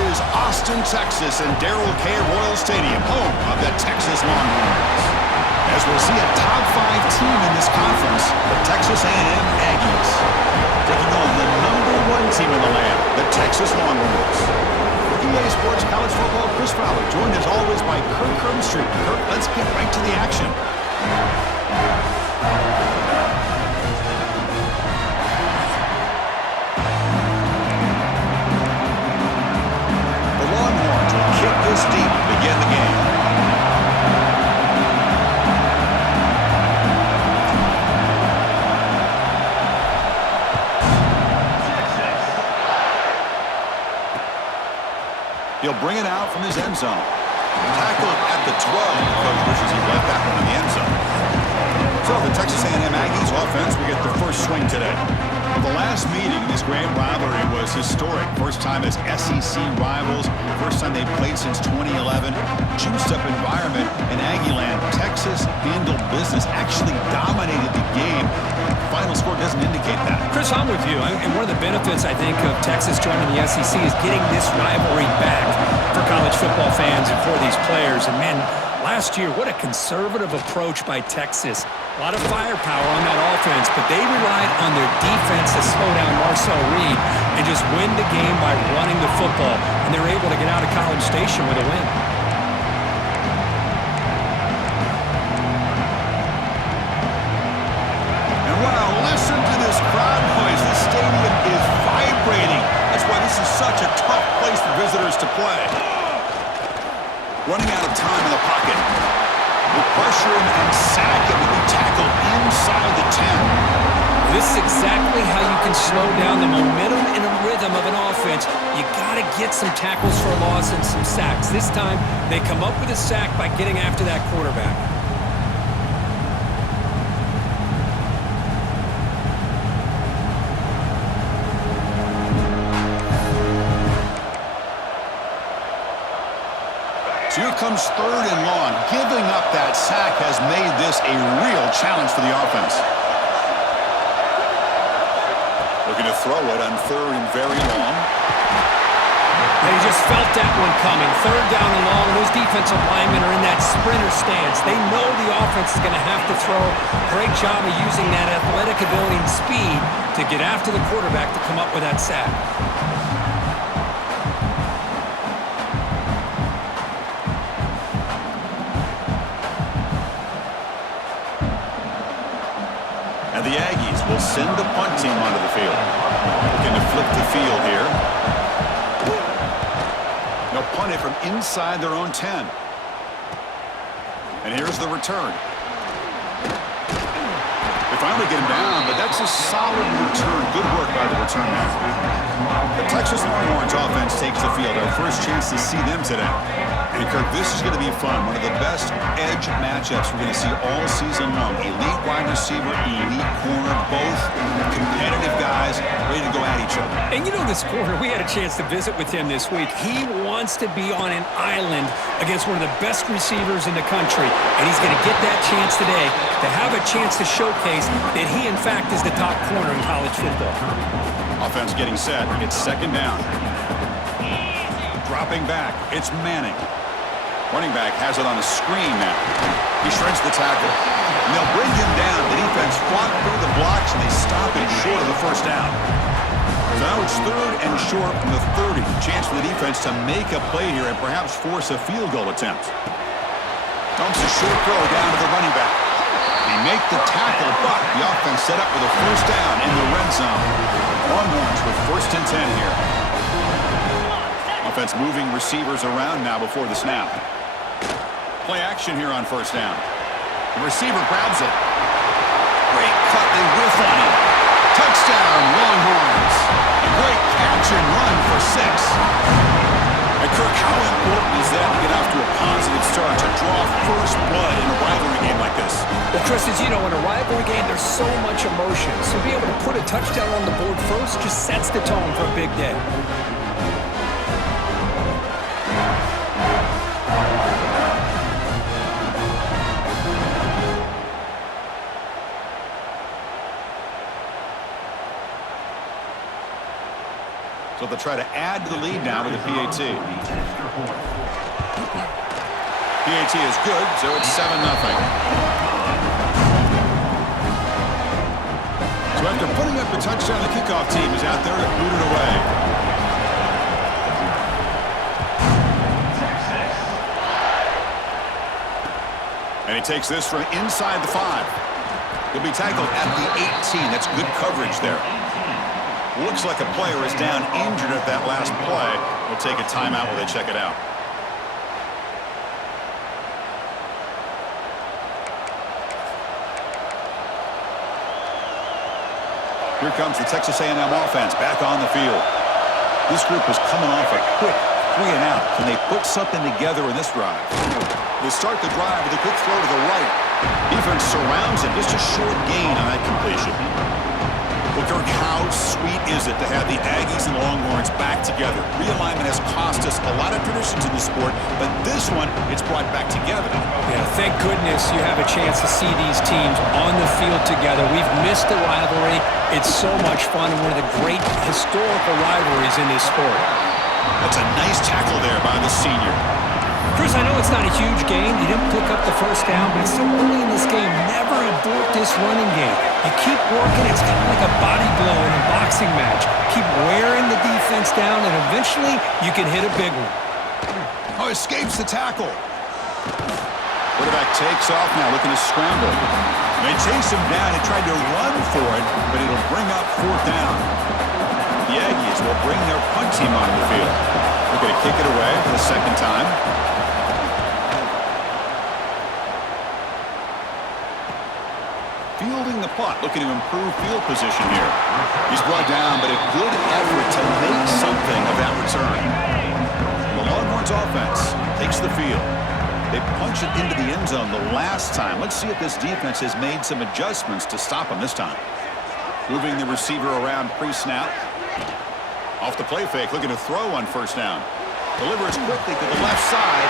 This is Austin, Texas, and Darrell K. Royal Stadium, home of the Texas Longhorns. As we'll see a top 5 team in this conference, the Texas A&M Aggies, taking on the #1 team in the land, the Texas Longhorns. For EA Sports College Football, Chris Fowler, joined as always by Kirk Herbstreit. Kirk, let's get right to the action. Kick this deep to begin the game. He'll bring it out from his end zone. Tackled at the 12. Coach wishes he left that one in the end zone. So the Texas A&M Aggies offense will get the first swing today. The last meeting, this grand rivalry was historic. First time as SEC rivals. First time they played since 2011. Juiced up environment in Aggieland. Texas handled business, actually dominated the game. Final score doesn't indicate that. Chris, I'm with you. And one of the benefits, I think, of Texas joining the SEC is getting this rivalry back for college football fans and for these players. And, man, last year, what a conservative approach by Texas. A lot of firepower on that offense, but they relied on their defense to slow down Marcel Reed and just win the game by running the football. And they're able to get out of College Station with a win. And wow, listen to this crowd noise. This stadium is vibrating. That's why this is such a tough place for visitors to play. Running out of time in the pocket. Will pressure him and sack him and be tackled inside the 10. This is exactly how you can slow down the momentum and a rhythm of an offense. You got to get some tackles for a loss and some sacks. This time, they come up with a sack by getting after that quarterback. So here comes 3rd and long. Giving up that sack has made this a real challenge for the offense. Looking to throw it on 3rd and very long. They just felt that one coming. 3rd down and long. Those defensive linemen are in that sprinter stance. They know the offense is going to have to throw. Great job of using that athletic ability and speed to get after the quarterback to come up with that sack. The Aggies will send the punt team onto the field. Looking to flip the field here. They'll punt it from inside their own 10. And here's the return. They finally get him down, but that's a solid return. Good work by the return man. The Texas Longhorns offense takes the field. Our first chance to see them today. And Kirk, this is going to be fun. One of the best edge matchups we're going to see all season long. Elite wide receiver, elite corner, both competitive guys ready to go at each other. And you know this corner, we had a chance to visit with him this week. He wants to be on an island against one of the best receivers in the country. And he's going to get that chance today to have a chance to showcase that he, in fact, is the top corner in college football. Offense getting set. It's 2nd down. Dropping back. It's Manning. Running back has it on a screen now. He shreds the tackle. And they'll bring him down. The defense fought through the blocks, and they stop it short of the 1st down. So now it's 3rd and short from the 30. Chance for the defense to make a play here and perhaps force a field goal attempt. Dumps a short throw down to the running back. They make the tackle, but the offense set up with a 1st down in the red zone. Longhorns with 1st and 10 here. Offense moving receivers around now before the snap. Play action here on 1st down. The receiver grabs it. Great cut, they whiff on him. Touchdown, Longhorns. A great catch and run for 6. And Kirk, how important is that to get off to a positive start, to draw first blood in a rivalry game like this? Well, Chris, as you know, in a rivalry game, there's so much emotion. So to be able to put a touchdown on the board first just sets the tone for a big day. So they'll try to add to the lead now with the PAT. PAT is good, so it's 7-0. So after putting up a touchdown, the kickoff team is out there to boot it away. And he takes this from inside the 5. He'll be tackled at the 18. That's good coverage there. Looks like a player is down injured at that last play. We'll take a timeout while they check it out. Here comes the Texas A&M offense back on the field. This group is coming off a quick 3-and-out. Can they put something together in this drive? They start the drive with a quick throw to the right. Defense surrounds him. Just a short gain on that completion. Well, Kirk, how sweet is it to have the Aggies and Longhorns back together? Realignment has cost us a lot of traditions in the sport, but this one, it's brought back together. Yeah, thank goodness you have a chance to see these teams on the field together. We've missed the rivalry. It's so much fun, and one of the great historical rivalries in this sport. That's a nice tackle there by the senior. Chris, I know it's not a huge gain. You didn't pick up the first down, but it's so early in this game. Never abort this running game. You keep working. It's kind of like a body blow in a boxing match. Keep wearing the defense down, and eventually you can hit a big one. Oh, escapes the tackle. Quarterback takes off now, looking to scramble. They chase him down and tried to run for it, but it'll bring up 4th down. The Aggies will bring their punt team onto the field. They're going to kick it away for the second time. Fielding the punt, looking to improve field position here. He's brought down, but a good effort to make something of that return. The Longhorns offense takes the field. They punch it into the end zone the last time. Let's see if this defense has made some adjustments to stop them this time. Moving the receiver around pre-snap. Off the play fake, looking to throw on 1st down. Delivers quickly to the left side.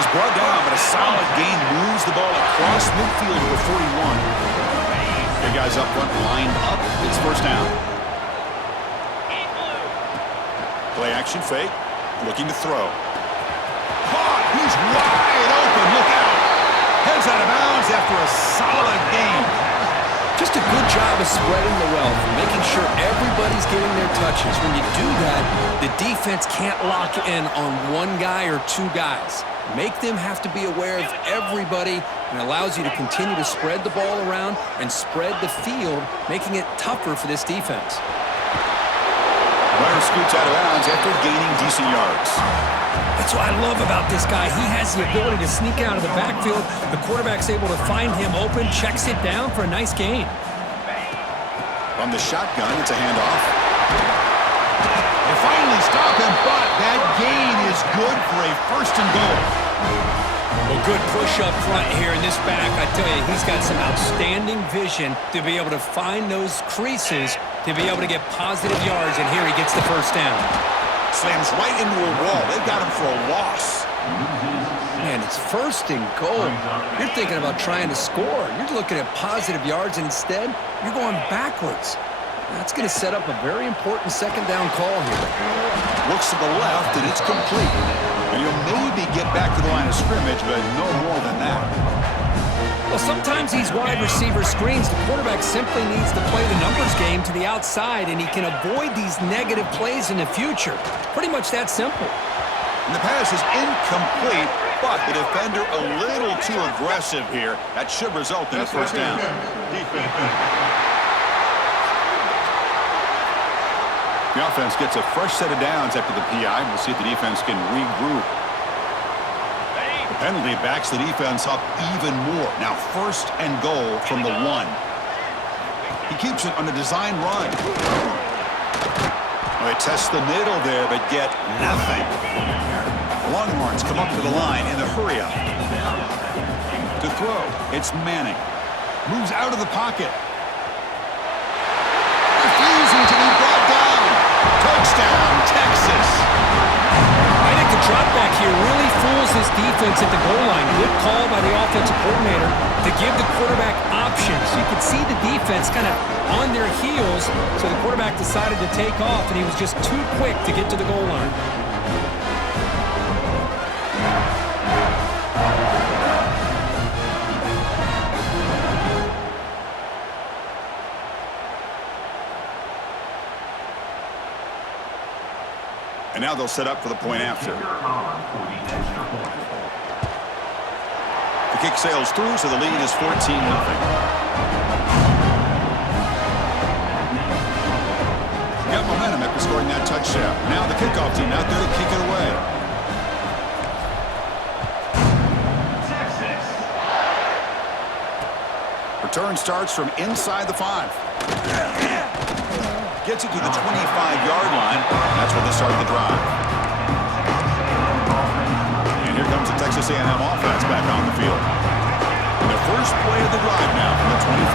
He's brought down, but a solid gain moves the ball across midfield to the 41. The guys up front lined up. It's 1st down. Play action fake. Looking to throw. Caught! He's wide open. Look out! Heads out of bounds after a solid gain. Just a good job of spreading the wealth, making sure everybody's getting their touches. When you do that, the defense can't lock in on one guy or 2 guys. Make them have to be aware of everybody, and allows you to continue to spread the ball around and spread the field, making it tougher for this defense. Runner scoots out of bounds after gaining decent yards. That's what I love about this guy. He has the ability to sneak out of the backfield. The quarterback's able to find him open, checks it down for a nice gain. From the shotgun, it's a handoff. They finally stop him, but that gain is good for a 1st and goal. Well, good push up front here in this back. I tell you, he's got some outstanding vision to be able to find those creases, to be able to get positive yards, and here he gets the 1st down. Slams right into a wall. They've got him for a loss. Man, it's 1st and goal. You're thinking about trying to score. You're looking at positive yards, and instead, you're going backwards. That's going to set up a very important 2nd down call here. Looks to the left, and it's complete. And he'll maybe get back to the line of scrimmage, but no more than that. Well, sometimes these wide receiver screens, the quarterback simply needs to play the numbers game to the outside, and he can avoid these negative plays in the future. Pretty much that simple. And the pass is incomplete, but the defender a little too aggressive here. That should result in a 1st down. The offense gets a fresh set of downs after the PI. We'll see if the defense can regroup. The penalty backs the defense up even more. Now 1st and goal from the 1. He keeps it on a design run. Well, they test the middle there, but get nothing. Longhorns come up to the line in the hurry-up. To throw, it's Manning. Moves out of the pocket. Refusing to be brought down. Touchdown, Texas. I think the drop back here really fools this defense at the goal line. Good call by the offensive coordinator to give the quarterback options. You could see the defense kind of on their heels, so the quarterback decided to take off, and he was just too quick to get to the goal line. And now they'll set up for the point after. The kick sails through, so the lead is 14-0. Got momentum after scoring that touchdown. Now the kickoff team out there to kick it away. Return starts from inside the 5. Gets it to the 25-yard line. That's where they start the drive. And here comes the Texas A&M offense back on the field. And the first play of the drive now from the 25.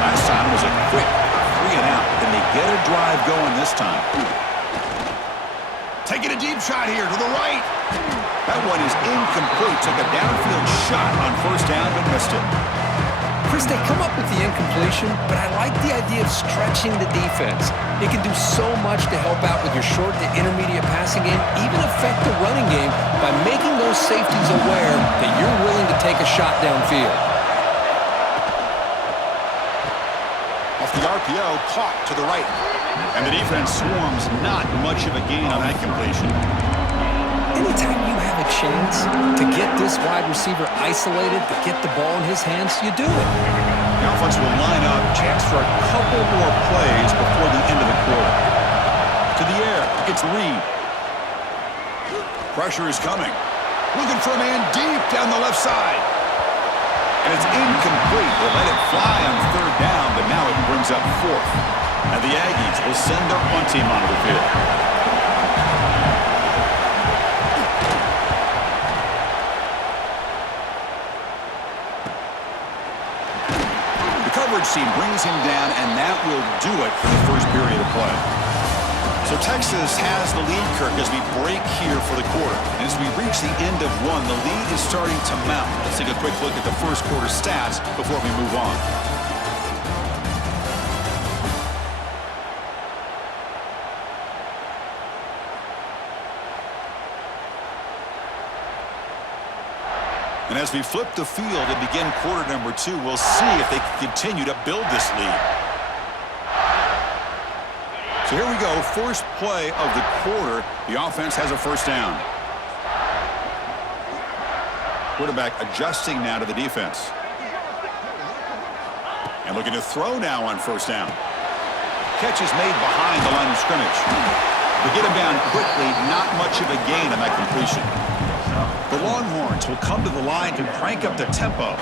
Last time was a quick 3-and-out. Can they get a drive going this time? Taking a deep shot here to the right. That one is incomplete. Took a downfield shot on first down but missed it. Chris, they come up with the incompletion, but I like the idea of stretching the defense. It can do so much to help out with your short to intermediate passing game, even affect the running game by making those safeties aware that you're willing to take a shot downfield. Off the RPO, caught to the right. And the defense swarms, not much of a gain on that completion. Anytime you have a chance to get this wide receiver isolated, to get the ball in his hands, you do it. The offense will line up, chance for a couple more plays before the end of the quarter. To the air, it's Reed. Pressure is coming. Looking for a man deep down the left side. And it's incomplete. They let it fly on third down, but now it brings up fourth. And the Aggies will send their punt team onto the field. Team brings him down, and that will do it for the first period of play. So Texas has the lead, Kirk, as we break here for the quarter. And as we reach the end of one, the lead is starting to mount. Let's take a quick look at the first quarter stats before we move on. And as we flip the field and begin quarter number 2, we'll see if they can continue to build this lead. So here we go, first play of the quarter. The offense has a first down. Quarterback adjusting now to the defense. And looking to throw now on first down. Catch is made behind the line of scrimmage. They get him down quickly, not much of a gain on that completion. The Longhorns will come to the line to crank up the tempo.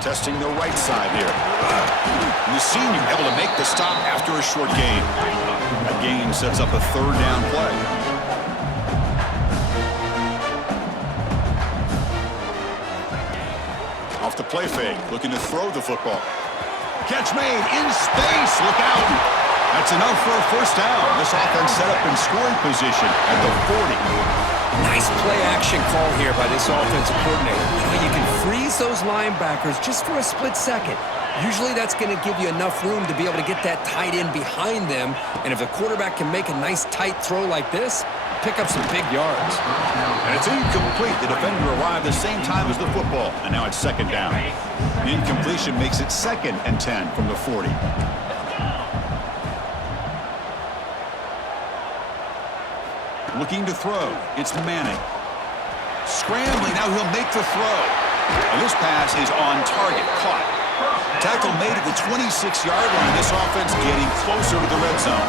Testing the right side here. And the senior able to make the stop after a short gain. That gain sets up a third down play. Off the play fake, looking to throw the football. Catch made in space, look out. That's enough for a first down. This offense set up in scoring position at the 40. Nice play-action call here by this offensive coordinator. You can freeze those linebackers just for a split second. Usually that's going to give you enough room to be able to get that tight end behind them. And if the quarterback can make a nice tight throw like this, pick up some big yards. And it's incomplete. The defender arrived the same time as the football. And now it's second down. The incompletion makes it 2nd and 10 from the 40. Looking to throw. It's Manning. Scrambling. Now he'll make the throw. And this pass is on target. Caught. Tackle made at the 26-yard line. This offense getting closer to the red zone.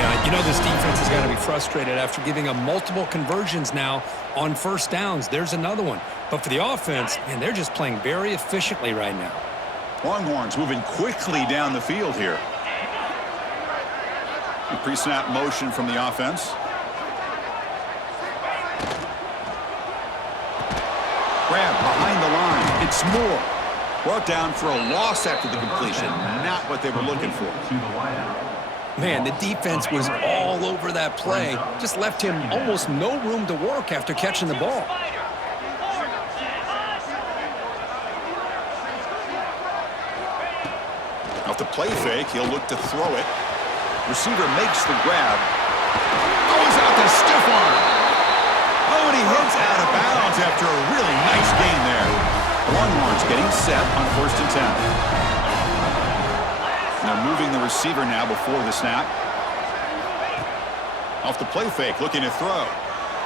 Yeah, you know this defense has got to be frustrated after giving them multiple conversions now on first downs. There's another one. But for the offense, man, they're just playing very efficiently right now. Longhorns moving quickly down the field here. Pre-snap motion from the offense. Grab behind the line. It's Moore. Brought down for a loss after the completion. Not what they were looking for. Man, the defense was all over that play. Just left him almost no room to work after catching the ball. Off the play fake, he'll look to throw it. Receiver makes the grab. Oh, he's out there, stiff arm. Oh, and he hits out of bounds after a really nice gain there. Longhorns getting set on 1st and 10. They're moving the receiver now before the snap. Off the play fake, looking to throw.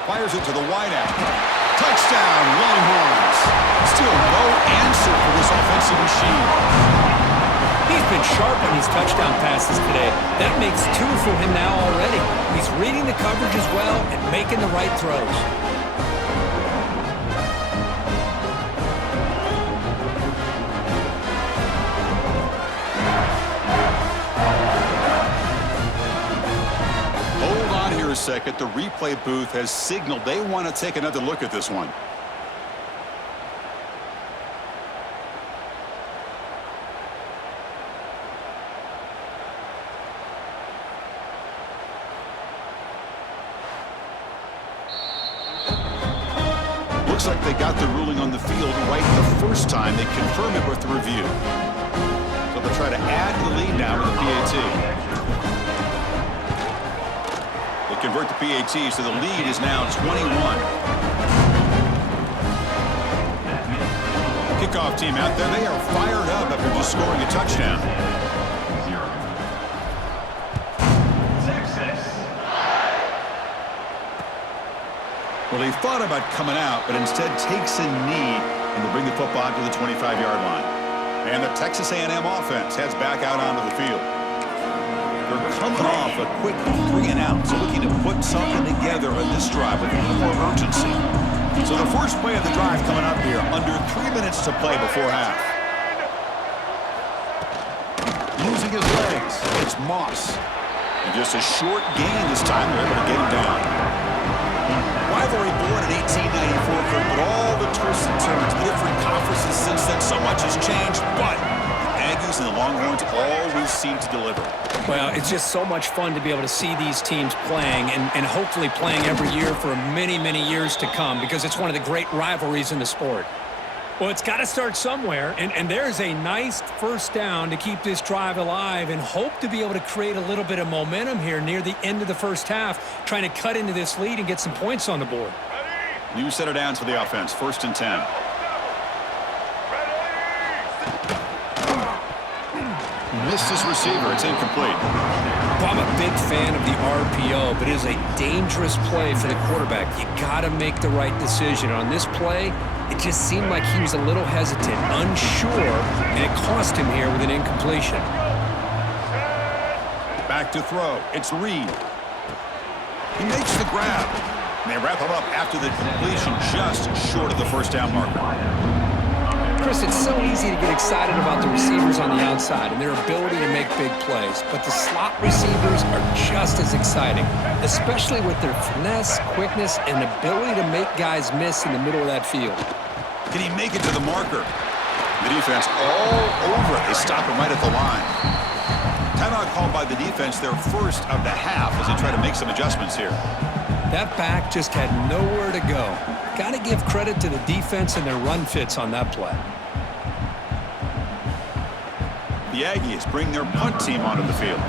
Fires it to the wideout. Touchdown, Longhorns. Still no answer for this offensive machine. He's been sharp on these touchdown passes today. That makes 2 for him now already. He's reading the coverage as well and making the right throws. Hold on here a second. The replay booth has signaled they want to take another look at this one. Looks like they got the ruling on the field right the first time. They confirm it with the review. So they'll try to add to the lead now with the PAT. They convert the PAT, so the lead is now 21. Kickoff team out there. They are fired up after just scoring a touchdown. Well, he thought about coming out, but instead takes a knee, and they bring the football to the 25-yard line. And the Texas A&M offense heads back out onto the field. They're coming off a quick 3-and-out, so looking to put something together on this drive with a little more urgency. So the first play of the drive coming up here, under 3 minutes to play before half. Using his legs, it's Moss. And just a short gain this time, they're able to get him down. Rivalry born in 1894, but all the twists and turns, the different conferences since then, so much has changed, but the Aggies and the Longhorns always seem to deliver. Well, it's just so much fun to be able to see these teams playing and hopefully playing every year for many, many years to come, because it's one of the great rivalries in the sport. Well, it's got to start somewhere, and there's a nice first down to keep this drive alive and hope to be able to create a little bit of momentum here near the end of the first half, trying to cut into this lead and get some points on the board. New center downs for the offense, 1st and 10. Missed his receiver, it's incomplete. Well, I'm a big fan of the RPO, but it is a dangerous play for the quarterback. You got to make the right decision. On this play, it just seemed like he was a little hesitant, unsure, and it cost him here with an incompletion. Back to throw. It's Reed. He makes the grab. And they wrap him up after the completion just short of the first down marker. Chris, it's so easy to get excited about the receivers on the outside and their ability to make big plays, but the slot receivers are just as exciting, especially with their finesse, quickness, and ability to make guys miss in the middle of that field. Can he make it to the marker? The defense all over it. They stop him right at the line. Timeout called by the defense, their first of the half, as they try to make some adjustments here. That back just had nowhere to go. Got to give credit to the defense and their run fits on that play. The Aggies bring their punt team onto the field.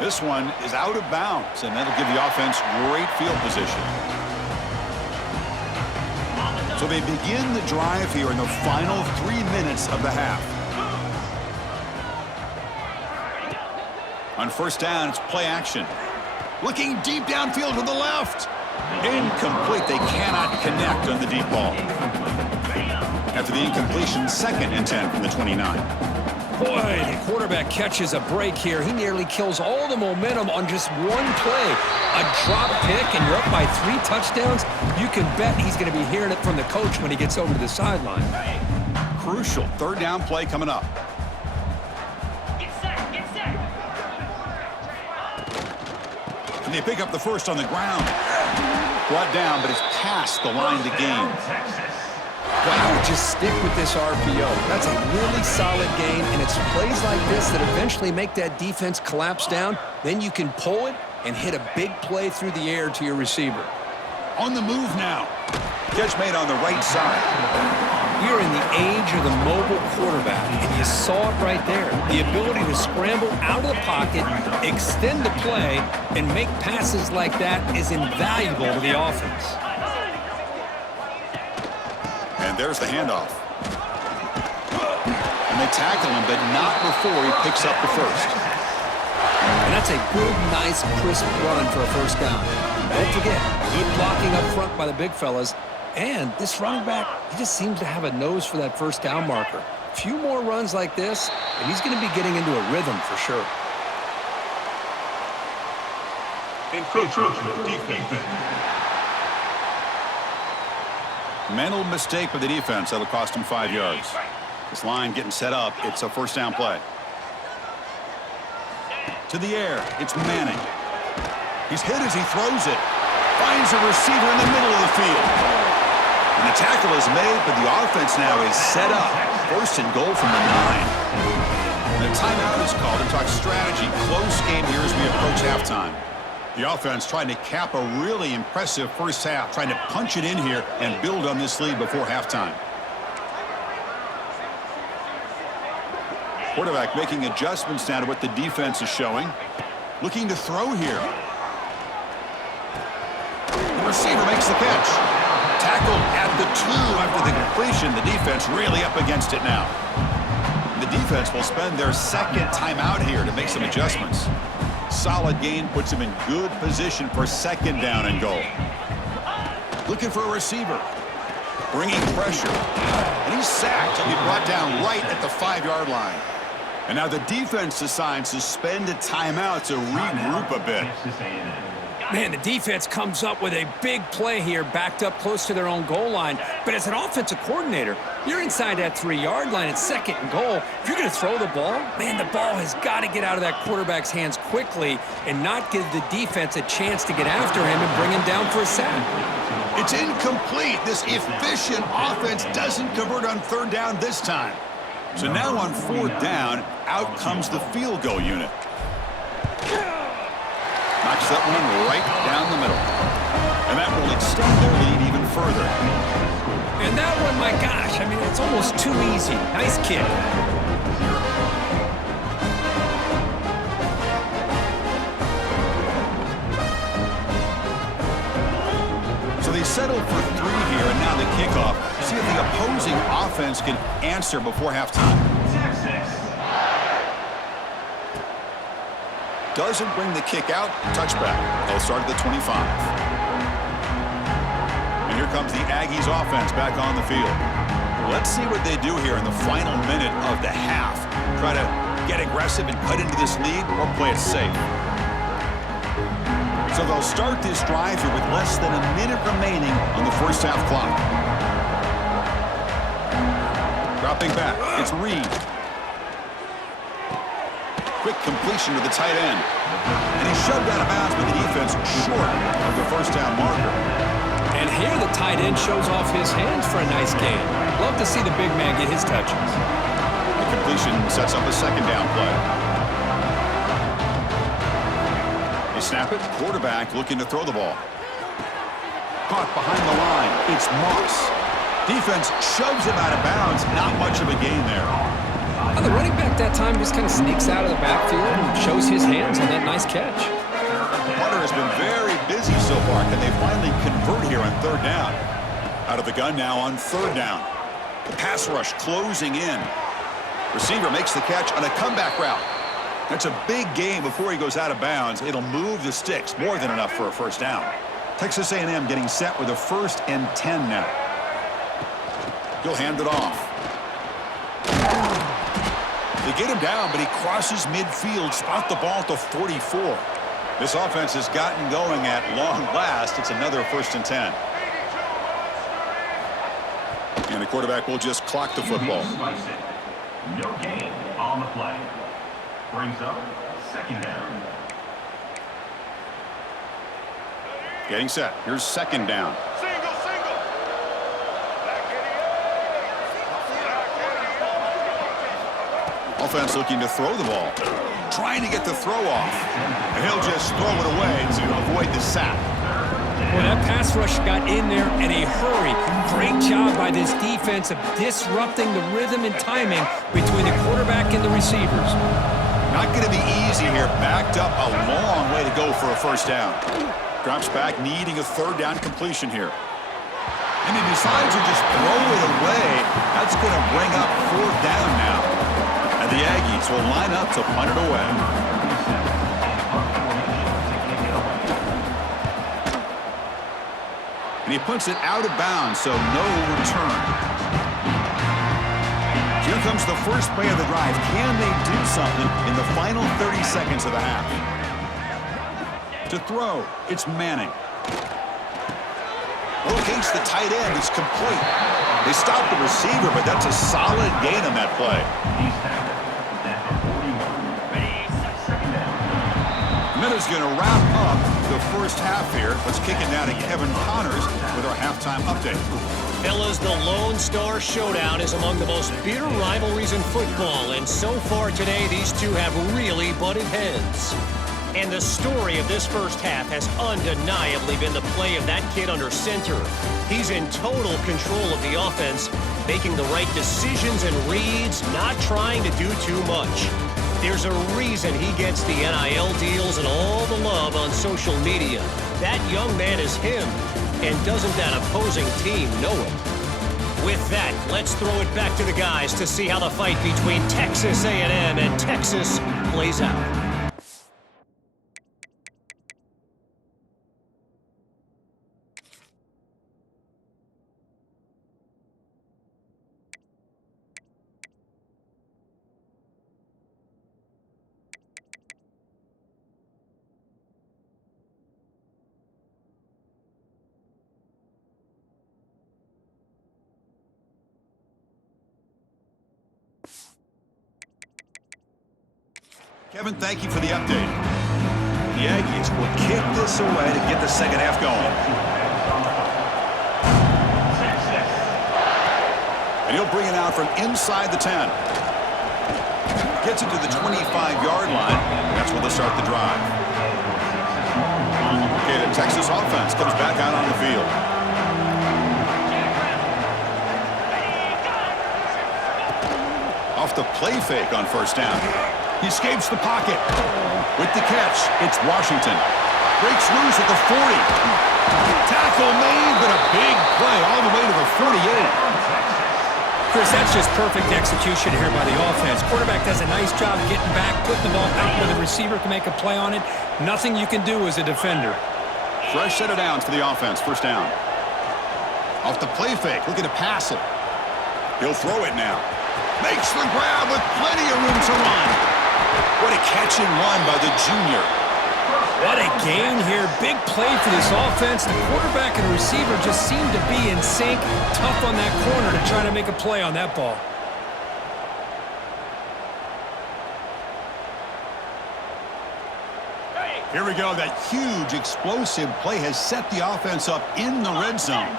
This one is out of bounds, and that'll give the offense great field position. So they begin the drive here in the final 3 minutes of the half. On first down, it's play action. Looking deep downfield to the left. Incomplete. They cannot connect on the deep ball. After the incompletion, 2nd and 10 from the 29. Boy, the quarterback catches a break here. He nearly kills all the momentum on just one play. A drop pick, and you're up by 3 touchdowns. You can bet he's going to be hearing it from the coach when he gets over to the sideline. Crucial 3rd down play coming up. And they pick up the first on the ground. Brought down, but it's past the line to gain. Well, I would just stick with this RPO. That's a really solid game, and it's plays like this that eventually make that defense collapse down. Then you can pull it and hit a big play through the air to your receiver. On the move now. Catch made on the right side. We're in the age of the mobile quarterback, and you saw it right there. The ability to scramble out of the pocket, extend the play, and make passes like that is invaluable to the offense. And there's the handoff. And they tackle him, but not before he picks up the first. And that's a good, nice, crisp run for a first down. Don't forget, keep blocking up front by the big fellas. And this running back, he just seems to have a nose for that first down marker. A few more runs like this, and he's going to be getting into a rhythm for sure. Defense. Mental mistake by the defense. That'll cost him 5 yards. This line getting set up. It's a first down play. To the air. It's Manning. He's hit as he throws it. Finds a receiver in the middle of the field. And the tackle is made, but the offense now is set up. First and goal from the 9. And a timeout is called to talk strategy. Close game here as we approach halftime. The offense trying to cap a really impressive first half, trying to punch it in here and build on this lead before halftime. Quarterback making adjustments now to what the defense is showing. Looking to throw here. The receiver makes the catch. Tackled at the 2 after the completion. The defense really up against it now. The defense will spend their second timeout here to make some adjustments. Solid gain puts him in good position for second down and goal. Looking for a receiver. Bringing pressure. And he's sacked. He'll be brought down right at the 5-yard line. And now the defense decides to spend a timeout to regroup a bit. Man, the defense comes up with a big play here, backed up close to their own goal line. But as an offensive coordinator, you're inside that 3-yard line at second and goal. If you're going to throw the ball, man, the ball has got to get out of that quarterback's hands quickly and not give the defense a chance to get after him and bring him down for a sack. It's incomplete. This efficient offense doesn't convert on third down this time. So now on fourth down, out comes the field goal unit. Knocks that one right down the middle. And that will extend their lead even further. And that one, my gosh, I mean, it's almost too easy. Nice kick. So they settle for 3 here, and now the kickoff. See if the opposing offense can answer before halftime. Doesn't bring the kick out. Touchback. They'll start at the 25. And here comes the Aggies offense back on the field. Let's see what they do here in the final minute of the half. Try to get aggressive and cut into this lead or play it safe. So they'll start this drive here with less than a minute remaining on the first half clock. Dropping back. It's Reed. Quick completion to the tight end. And he's shoved out of bounds with the defense short of the first down marker. And here the tight end shows off his hands for a nice gain. Love to see the big man get his touches. The completion sets up a second down play. They snap it. Quarterback looking to throw the ball. Caught behind the line. It's Moss. Defense shoves him out of bounds. Not much of a gain there. The running back that time just kind of sneaks out of the backfield and shows his hands on that nice catch. Hunter has been very busy so far. Can they finally convert here on third down? Out of the gun now on third down. The pass rush closing in. Receiver makes the catch on a comeback route. That's a big gain before he goes out of bounds. It'll move the sticks. More than enough for a first down. Texas A&M getting set with a 1st and 10 now. He'll hand it off. They get him down, but he crosses midfield, spot the ball at the 44. This offense has gotten going at long last. It's another 1st and 10. And the quarterback will just clock the football. No gain on the play. Brings up second down. Getting set. Here's second down. Offense looking to throw the ball. Trying to get the throw off. And he'll just throw it away to avoid the sack. Well, that pass rush got in there in a hurry. Great job by this defense of disrupting the rhythm and timing between the quarterback and the receivers. Not going to be easy here. Backed up a long way to go for a first down. Drops back, needing a third down completion here. And he decides to just throw it away. That's going to bring up fourth down now. And the Aggies will line up to punt it away. And he punts it out of bounds, so no return. Here comes the first play of the drive. Can they do something in the final 30 seconds of the half? To throw, it's Manning. Locates the tight end. It's complete. They stop the receiver, but that's a solid gain on that play. Miller's going to wrap up the first half here. Let's kick it now to Kevin Connors with our halftime update. Fellas, the Lone Star Showdown is among the most bitter rivalries in football, and so far today, these two have really butted heads. And the story of this first half has undeniably been the play of that kid under center. He's in total control of the offense, making the right decisions and reads, not trying to do too much. There's a reason he gets the NIL deals and all the love on social media. That young man is him, and doesn't that opposing team know it? With that, let's throw it back to the guys to see how the fight between Texas A&M and Texas plays out. Kevin, thank you for the update. The Aggies will kick this away to get the second half going. And he'll bring it out from inside the 10. Gets it to the 25-yard line. That's where they'll start the drive. Okay, the Texas offense comes back out on the field. Off the play fake on first down. He escapes the pocket. With the catch, it's Washington. Breaks loose at the 40. Tackle made, but a big play all the way to the 48. Chris, that's just perfect execution here by the offense. Quarterback does a nice job getting back, putting the ball out where the receiver can make a play on it. Nothing you can do as a defender. Fresh set of downs for the offense. First down. Off the play fake. Looking to pass it. He'll throw it now. Makes the grab with plenty of room to run. What a catch and run by the junior. What a gain here. Big play for this offense. The quarterback and receiver just seem to be in sync. Tough on that corner to try to make a play on that ball. Here we go. That huge explosive play has set the offense up in the red zone.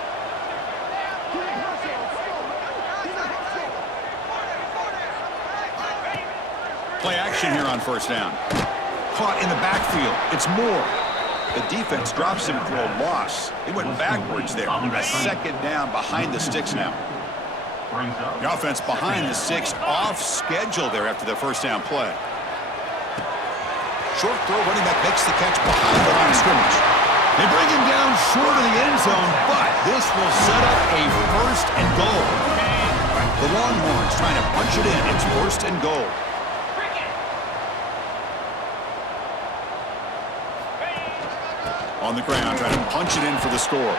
Play action here on first down. Caught in the backfield. It's Moore. The defense drops him for a loss. They went backwards there. A second down behind the sticks now. The offense behind the sticks, off schedule there after the first down play. Short throw, running back makes the catch behind the line of scrimmage. They bring him down short of the end zone, but this will set up a first and goal. The Longhorns trying to punch it in. It's first and goal. On the ground, trying to punch it in for the score.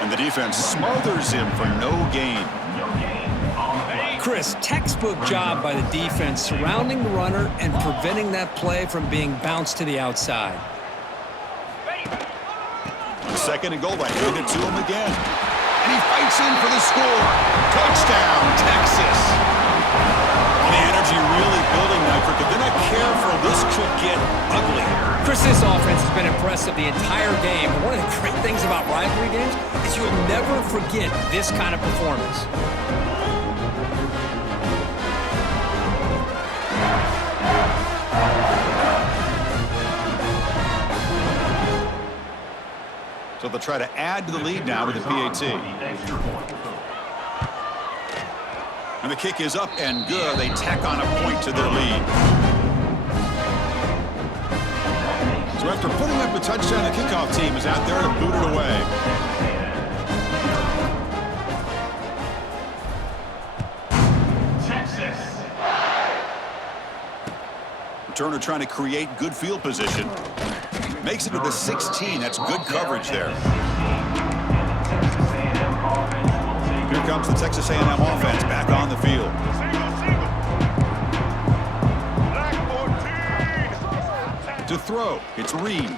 And the defense smothers him for no gain. Chris, textbook job by the defense surrounding the runner and preventing that play from being bounced to the outside. On second and goal, they hand it to him again. And he fights in for the score. Touchdown, Texas. The energy really building now, but they're not careful. This could get ugly. Chris, this offense has been impressive the entire game. And one of the great things about rivalry games is you'll never forget this kind of performance. try to add to the lead now with the PAT. And the kick is up and good. They tack on a point to their lead. So after putting up a touchdown, the kickoff team is out there to boot it away. Returner trying to create good field position. Makes it to the 16. That's good coverage there. Here comes the Texas A&M offense back on the field. To throw, it's Reed.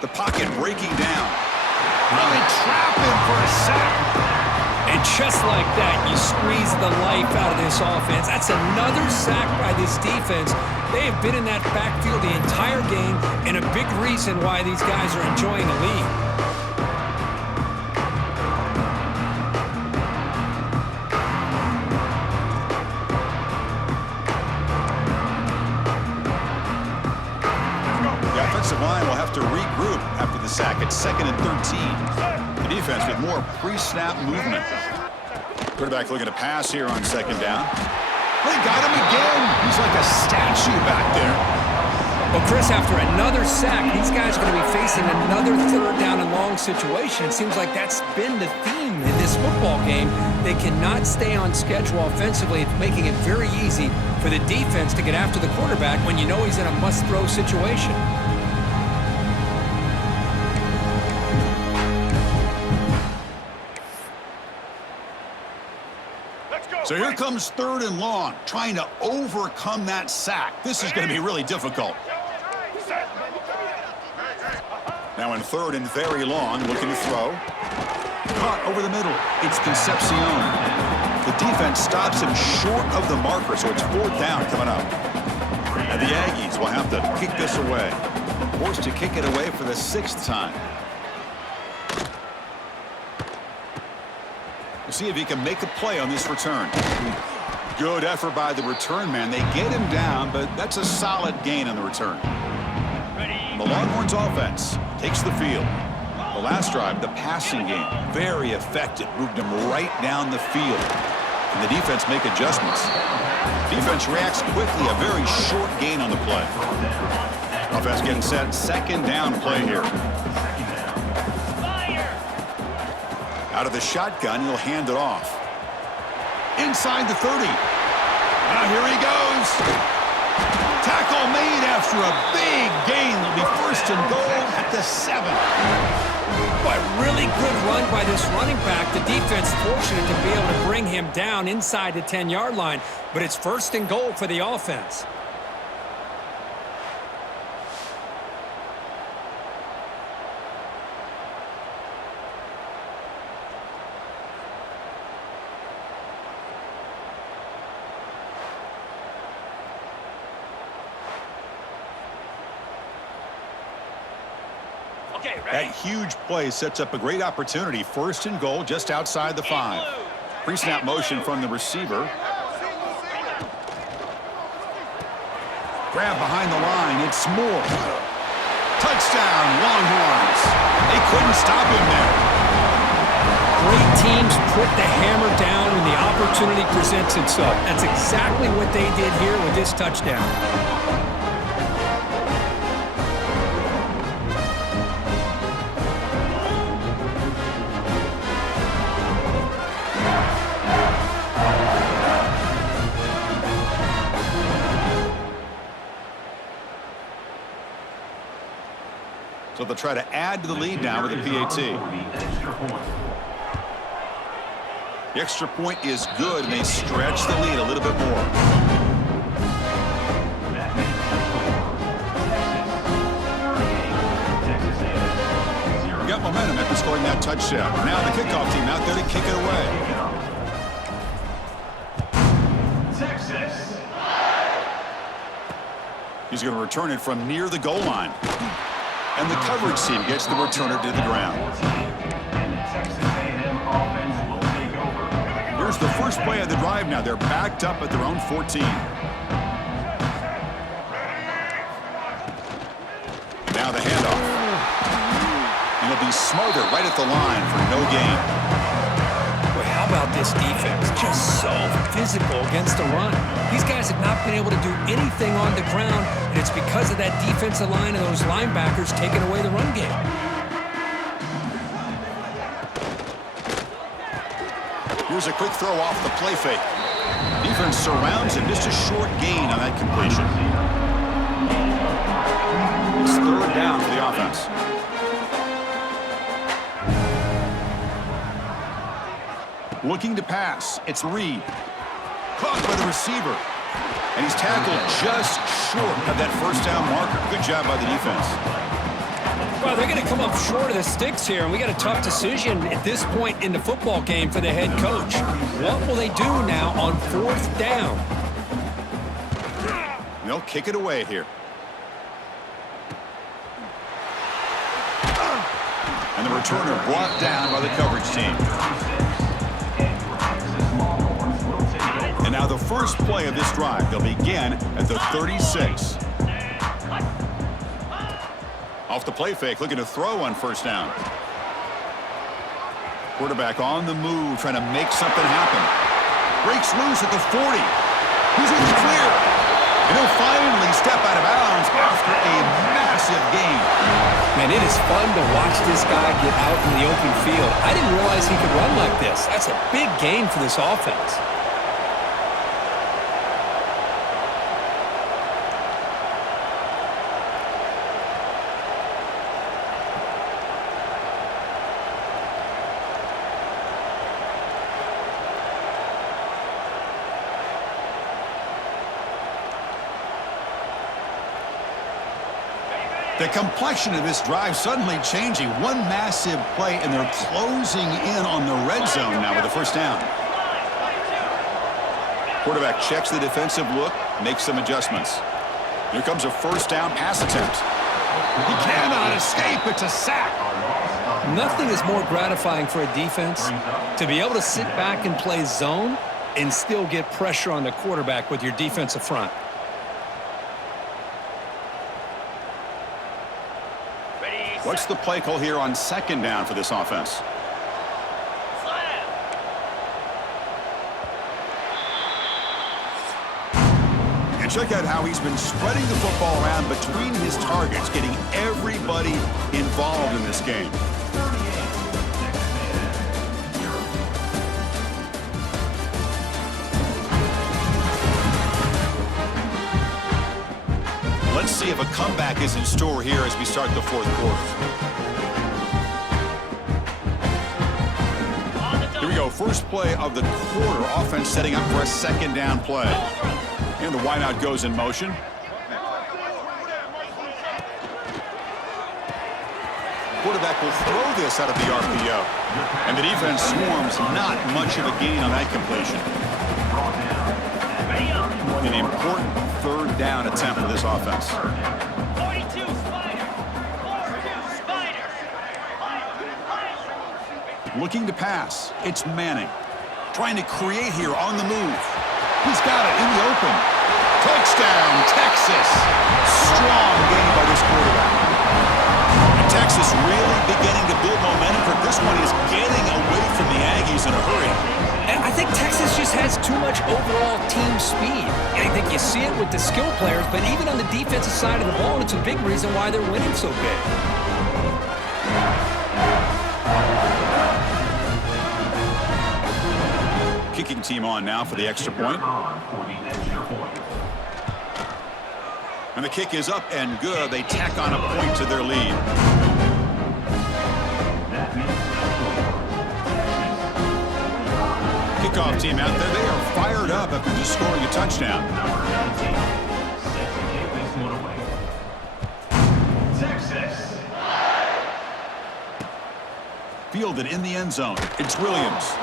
The pocket breaking down. Well, they trap him for a sack. And just like that, you squeeze the life out of this offense. That's another sack by this defense. They have been in that backfield the entire game, and a big reason why these guys are enjoying the lead. The offensive line will have to regroup after the sack. It's 2nd and 13. The defense with more pre-snap movement. Quarterback looking to pass here on 2nd down. They got him again. He's like a statue back there. Well, Chris, after another sack, these guys are going to be facing another 3rd down and long situation. It seems like that's been the theme in this football game. They cannot stay on schedule offensively. It's making it very easy for the defense to get after the quarterback when you know he's in a must-throw situation. So here comes 3rd and long, trying to overcome that sack. This is going to be really difficult. Now in 3rd and very long, looking to throw. Caught over the middle. It's Concepcion. The defense stops him short of the marker, so it's 4th down coming up. And the Aggies will have to kick this away. Forced to kick it away for the 6th time. We'll see if he can make a play on this return. Good effort by the return man. They get him down, but that's a solid gain on the return. The Longhorns offense takes the field. The last drive, the passing game, very effective. Moved him right down the field. And the defense make adjustments. Defense reacts quickly. A very short gain on the play. Offense getting set. 2nd down play here. Out of the shotgun, he'll hand it off. Inside the 30. Now here he goes. Tackle made after a big gain. It'll be 1st and goal at the 7. But really good run by this running back. The defense fortunate to be able to bring him down inside the 10-yard line. But it's 1st and goal for the offense. That huge play sets up a great opportunity. 1st and goal just outside the 5. Pre-snap motion from the receiver. Grab behind the line. It's Moore. Touchdown, Longhorns. They couldn't stop him there. Great teams put the hammer down when the opportunity presents itself. That's exactly what they did here with this touchdown. So they'll try to add to the lead now with the PAT. The extra point is good, and they stretch the lead a little bit more. We got momentum after scoring that touchdown. Now the kickoff team out there to kick it away. Texas. He's going to return it from near the goal line. And the coverage team gets the returner to the ground. Here's the first play of the drive now. They're backed up at their own 14. Now the handoff. And he'll be smothered right at the line for no gain. Boy, how about this defense? Just so physical against the run. These guys have not been able to do anything on the ground, and it's because of that defensive line and those linebackers taking away the run game. Here's a quick throw off the play fake. Defense surrounds him, just a short gain on that completion. It's third down for the offense. Looking to pass. It's Reed. Caught by the receiver. And he's tackled just short of that first down marker. Good job by the defense. Well, they're going to come up short of the sticks here, and we got a tough decision at this point in the football game for the head coach. What will they do now on fourth down? They'll kick it away here. And the returner brought down by the coverage team. And now the first play of this drive. They'll begin at the 36. Off the play fake, looking to throw on first down. Quarterback on the move, trying to make something happen. Breaks loose at the 40. He's in the clear. And he'll finally step out of bounds after a massive gain. Man, it is fun to watch this guy get out in the open field. I didn't realize he could run like this. That's a big gain for this offense. The complexion of this drive suddenly changing. One massive play, and they're closing in on the red zone now with the first down. Quarterback checks the defensive look, makes some adjustments. Here comes a first down pass attempt. He cannot escape. It's a sack. Nothing is more gratifying for a defense to be able to sit back and play zone and still get pressure on the quarterback with your defensive front. What's the play call here on second down for this offense? And check out how he's been spreading the football around between his targets, getting everybody involved in this game. Let's see if a comeback is in store here as we start the fourth quarter. Here we go. First play of the quarter. Offense setting up for a second down play. And the wideout goes in motion. Quarterback will throw this out of the RPO. And the defense swarms. Not much of a gain on that completion. An important third down attempt for this offense. 42 Spider. 42 Spider. Looking to pass. It's Manning. Trying to create here on the move. He's got it in the open. Touchdown, Texas. Strong game by this quarterback. And Texas really beginning to build momentum, but this one is getting away from the Aggies in a hurry. And I think Texas just has too much overall team speed. I think you see it with the skill players, but even on the defensive side of the ball, it's a big reason why they're winning so big. Kicking team on now for the extra point. And the kick is up and good. They tack on a point to their lead. Kickoff team out there. They are fired up after just scoring a touchdown. Texas. Fielded in the end zone. It's Williams.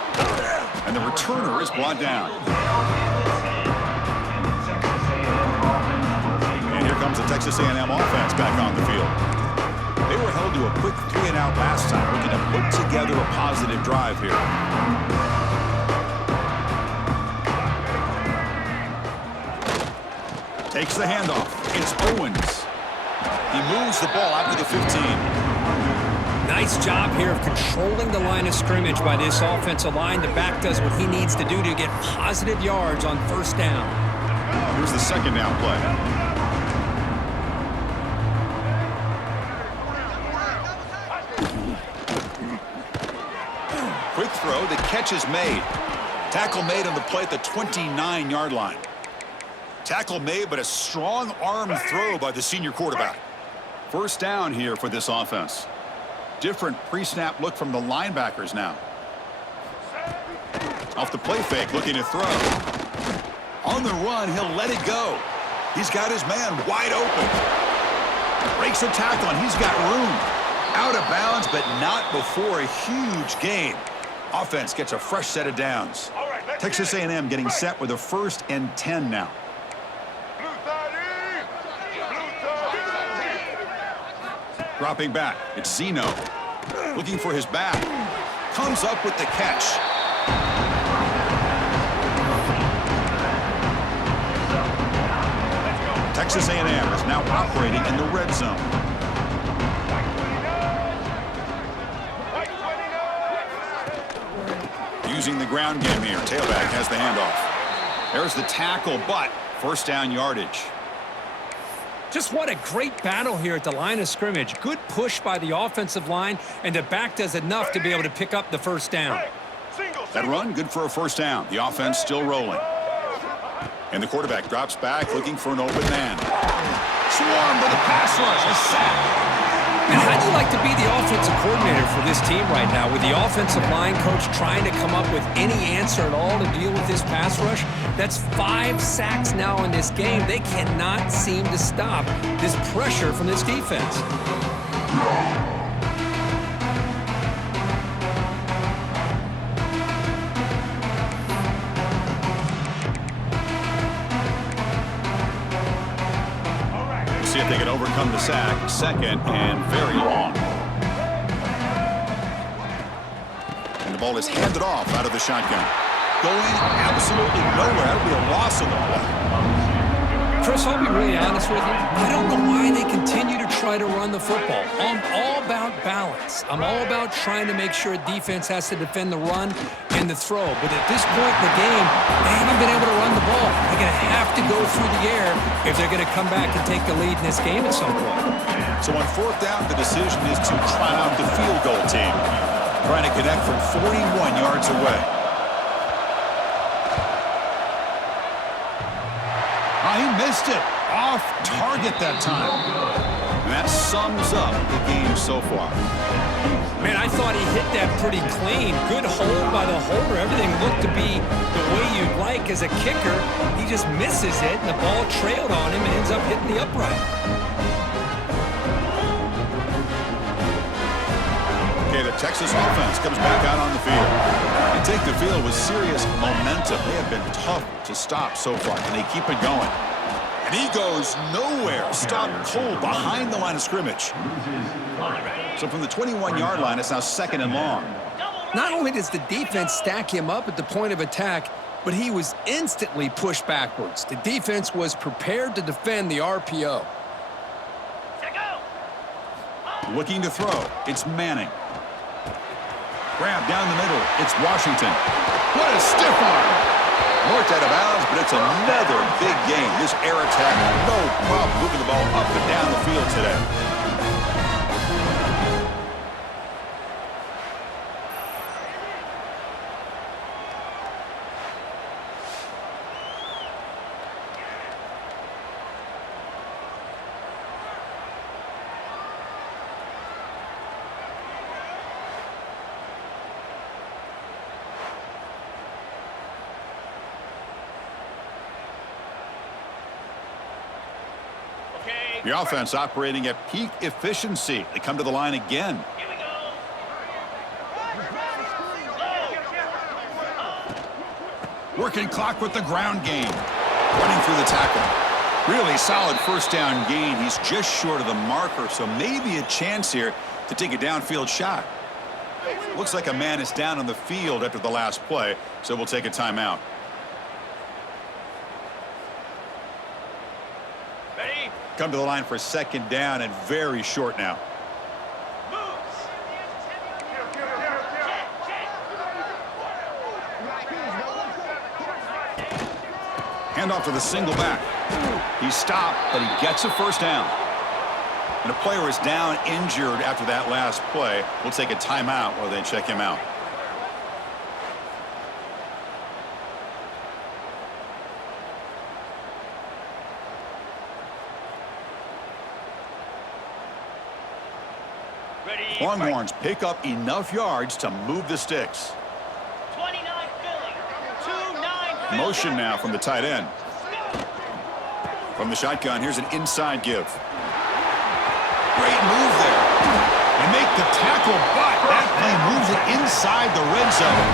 And the returner is brought down. And here comes the Texas A&M offense back on the field. They were held to a quick 3-and-out last time, looking to put together a positive drive here. Takes the handoff. It's Owens. He moves the ball out to the 15. Nice job here of controlling the line of scrimmage by this offensive line. The back does what he needs to do to get positive yards on first down. Here's the second down play. Quick throw. The catch is made. Tackle made on the play at the 29-yard line. Tackle made, but a strong arm throw by the senior quarterback. First down here for this offense. Different pre-snap look from the linebackers now. Off the play fake, looking to throw. On the run, he'll let it go. He's got his man wide open. Breaks a tackle, and he's got room. Out of bounds, but not before a huge gain. Offense gets a fresh set of downs. Texas A&M getting set with a 1st and 10 now. Dropping back, it's Zeno. Looking for his back. Comes up with the catch. Texas A&M is now operating in the red zone. Using the ground game here. Tailback has the handoff. There's the tackle, but first down yardage. Just what a great battle here at the line of scrimmage. Good push by the offensive line, and the back does enough to be able to pick up the first down. That run, good for a first down. The offense still rolling. And the quarterback drops back, looking for an open man. Swarmed with a pass rush, a sack. And how do you like to be the offensive coordinator for this team right now, with the offensive line coach trying to come up with any answer at all to deal with this pass rush? That's 5 sacks now in this game. They cannot seem to stop this pressure from this defense. See if they can overcome the sack. Second and very long. And the ball is handed off out of the shotgun. Going absolutely nowhere. That'll be a loss on the play. Chris, I'll be really honest with you. I don't know why they continue to try to run the football. I'm all about balance. I'm all about trying to make sure a defense has to defend the run and the throw. But at this point in the game, they haven't been able to run the ball. They're going to have to go through the air if they're going to come back and take the lead in this game at some point. So on 4th down, the decision is to try out the field goal team. Trying to connect from 41 yards away. Oh, he missed it. Off target that time. And that sums up the game so far. Man, I thought he hit that pretty clean. Good hold by the holder. Everything looked to be the way you'd like as a kicker. He just misses it, and the ball trailed on him and ends up hitting the upright. Okay, the Texas offense comes back out on the field. They take the field with serious momentum. They have been tough to stop so far, and they keep it going. And he goes nowhere. Stop cold behind the line of scrimmage. So from the 21-yard line, it's now 2nd and long. Not only does the defense stack him up at the point of attack, but he was instantly pushed backwards. The defense was prepared to defend the RPO. Looking to throw. It's Manning. Grab down the middle. It's Washington. What a stiff arm. Marked out of bounds, but it's another big game. This air attack, no problem moving the ball up and down the field today. The offense operating at peak efficiency. They come to the line again. Here we go. Working clock with the ground game. Running through the tackle. Really solid first down gain. He's just short of the marker, so maybe a chance here to take a downfield shot. Looks like a man is down on the field after the last play, so we'll take a timeout. Come to the line for 2nd down and very short now. Handoff to the single back. He's stopped, but he gets a first down. And a player is down injured after that last play. We'll take a timeout while they check him out. Longhorns pick up enough yards to move the sticks. 29 Philly. 2-9 Philly. Motion now from the tight end. From the shotgun, here's an inside give. Great move there. And make the tackle, but that play moves it inside the red zone.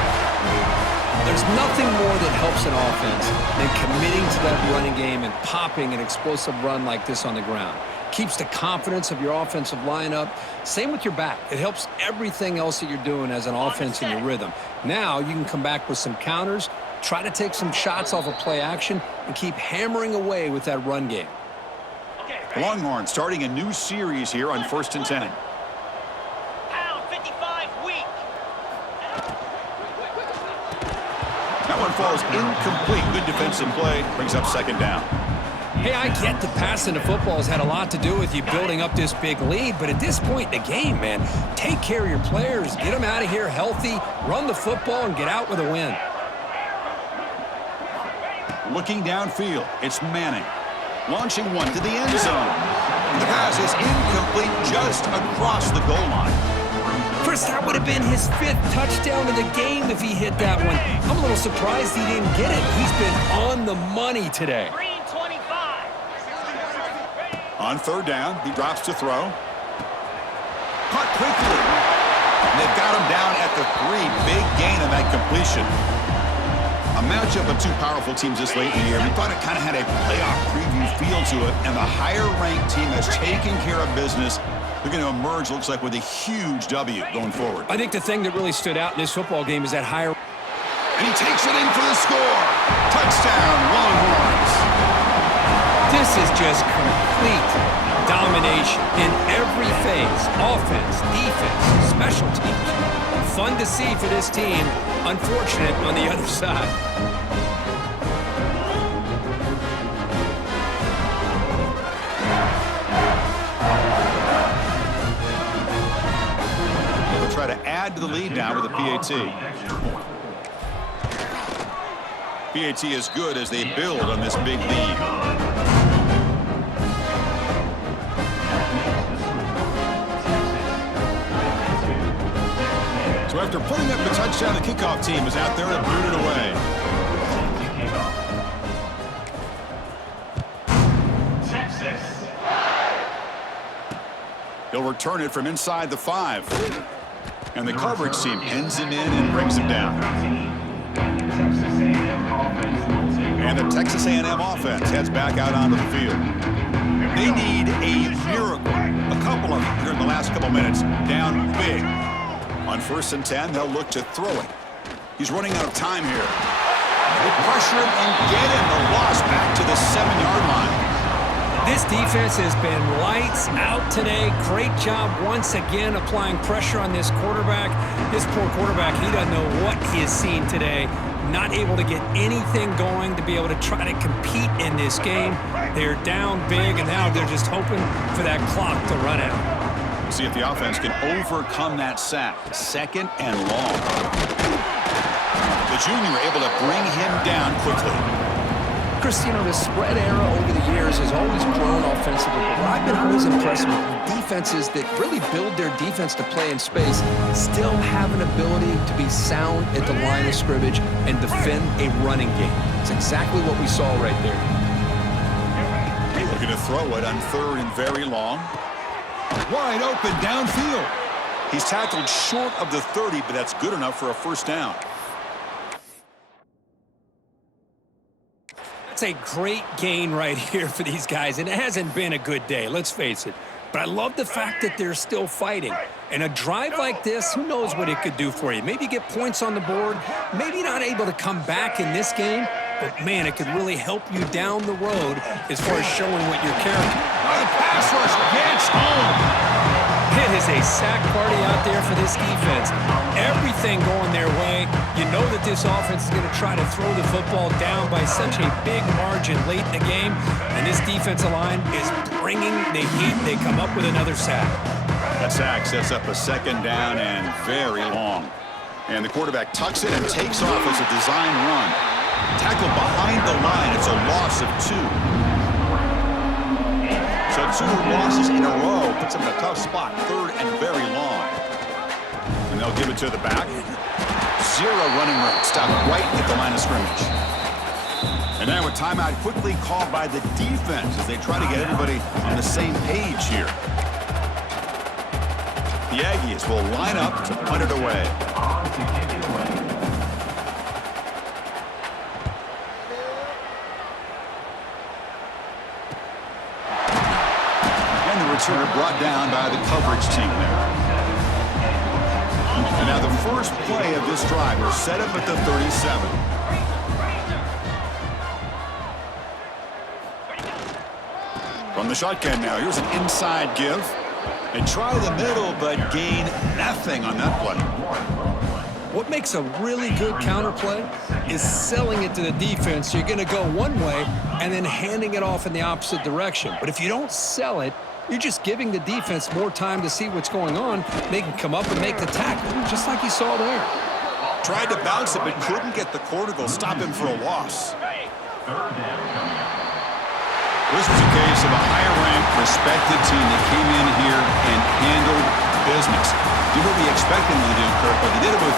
There's nothing more that helps an offense than committing to that running game and popping an explosive run like this on the ground. Keeps the confidence of your offensive lineup. Same with your back. It helps everything else that you're doing as an offense in your rhythm. Now you can come back with some counters, try to take some shots off of play action, and keep hammering away with that run game. The Longhorns starting a new series here on 1st and 10. Pound 55 weak. That one falls incomplete. Good defensive play. Brings up second down. Hey, I get that passing the football has had a lot to do with you building up this big lead, but at this point in the game, man, take care of your players, get them out of here healthy, run the football, and get out with a win. Looking downfield, it's Manning. Launching one to the end zone. The pass is incomplete just across the goal line. Chris, that would have been his 5th touchdown of the game if he hit that one. I'm a little surprised he didn't get it. He's been on the money today. Green 25. On 3rd down, he drops to throw. Caught quickly. And they've got him down at the 3. Big gain on that completion. A matchup of two powerful teams this late in the year. We thought it kind of had a playoff preview feel to it, and the higher-ranked team has taken care of business. They're going to emerge, looks like, with a huge W going forward. I think the thing that really stood out in this football game is that higher. And he takes it in for the score. Touchdown, Longhorns. This is just complete domination in every phase. Offense, defense, special teams. Fun to see for this team. Unfortunate on the other side. They'll try to add to the lead now with a PAT. PAT is good as they build on this big lead. So after putting up the touchdown, the kickoff team is out there and booted away. Texas. He'll return it from inside the 5. And the coverage team pins him in and brings him down. And the Texas A&M offense heads back out onto the field. They need a miracle. A couple of them here in the last couple minutes. Down big. On 1st and 10, they'll look to throw it. He's running out of time here. They pressure him and get him. The loss back to the 7-yard line. This defense has been lights out today. Great job once again applying pressure on this quarterback. This poor quarterback, he doesn't know what he has seen today. Not able to get anything going to be able to try to compete in this game. They're down big, and now they're just hoping for that clock to run out. We'll see if the offense can overcome that sack. 2nd and long. The junior able to bring him down quickly. Chris, you know, the spread era over the years has always grown offensively, but what I've been always impressed with defenses that really build their defense to play in space still have an ability to be sound at the line of scrimmage and defend a running game. It's exactly what we saw right there. Looking to throw it on 3rd and very long. Wide open downfield. He's tackled short of the 30, but that's good enough for a first down. It's a great gain right here for these guys, and it hasn't been a good day, let's face it. But I love the fact that they're still fighting. And a drive like this, who knows what it could do for you. Maybe get points on the board, maybe not able to come back in this game, but man, it could really help you down the road as far as showing what you're carrying. The pass rush gets home. It is a sack party out there for this defense. Everything going their way. You know that this offense is going to try to throw the football down by such a big margin late in the game, and this defensive line is bringing the heat. They come up with another sack. That sack sets up a second down and very long. And the quarterback tucks it and takes off as a design run. Tackled behind the line. It's a loss of 2. So 2 losses in a row puts them in a tough spot. 3rd and very long. And they'll give it to the back. 0 running room. Stop right at the line of scrimmage. And now a timeout quickly called by the defense as they try to get everybody on the same page here. The Aggies will line up to punt it away. And the returner brought down by the coverage team there. And now the first play of this drive was set up at the 37. From the shotgun now, here's an inside give. And try the middle, but gain nothing on that play. What makes a really good counterplay is selling it to the defense. You're going to go one way and then handing it off in the opposite direction. But if you don't sell it, you're just giving the defense more time to see what's going on. They can come up and make the tackle, just like you saw there. Tried to bounce it, but couldn't get the corner to stop him for a loss. This was a case of a higher-ranked, respected team that came in here and handled business. Did what we expected them to do, Kirk, but they did it with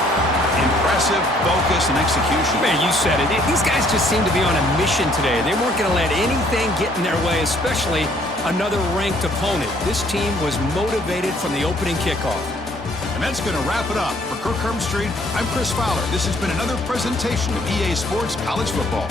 impressive focus and execution. Man, you said it. These guys just seem to be on a mission today. They weren't going to let anything get in their way, especially another ranked opponent. This team was motivated from the opening kickoff. And that's going to wrap it up. For Kirk Herbstreit, I'm Chris Fowler. This has been another presentation of EA Sports College Football.